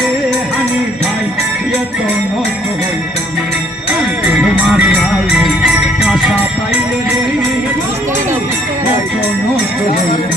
রে হানি ভাই এত নষ্ট হইতাম। তোমার ভাই আশা পাইলে রে এত নষ্ট হইতাম।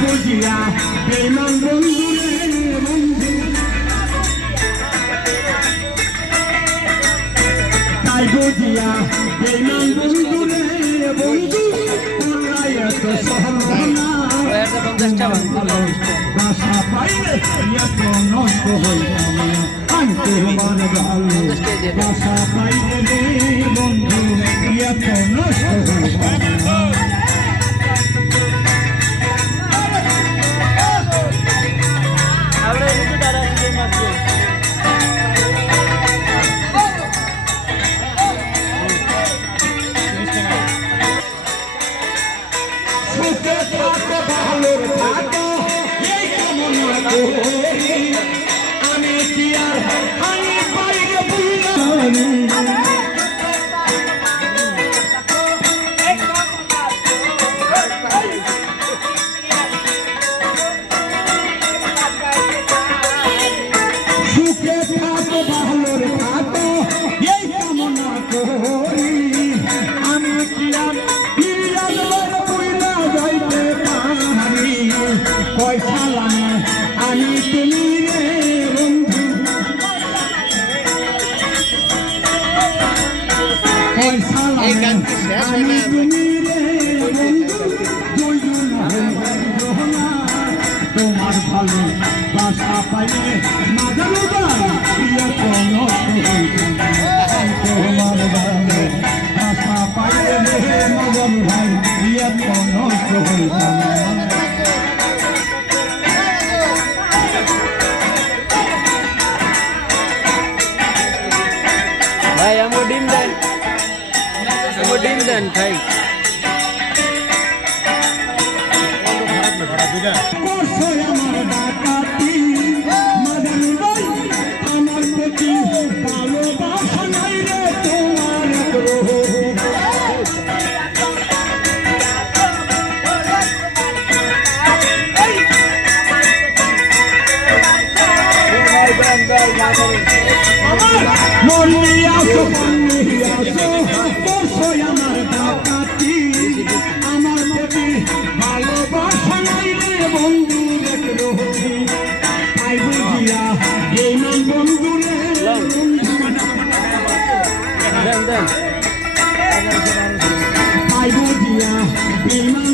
বুঝিয়া বেমান বন্ধু বন্ধু। তাই বুঝিয়া বেমান বন্ধু রে বন্ধু। এত সহনা বাসা পাইলে এত নষ্ট ভালো। বাসা পাইলে বন্ধু এত নষ্ট হইতাম আমি কি আর হানি পাইলে বুঝলাম তোমার ভালো বাসা পাইলে তোমার ভালো বাসা পাইলে রে মগন ভাই প্রিয় নষ্ট হইতে ভাই আমার ডিম দেন। વડીને દન થાય. মনে আসো আসো আমার ডাকাতি আমার প্রতি ভালোবাসা নাই রে বন্ধু এক রোহি তাই বুঝিয়া এই নাই বন্ধু রে তাই বুঝিয়া এই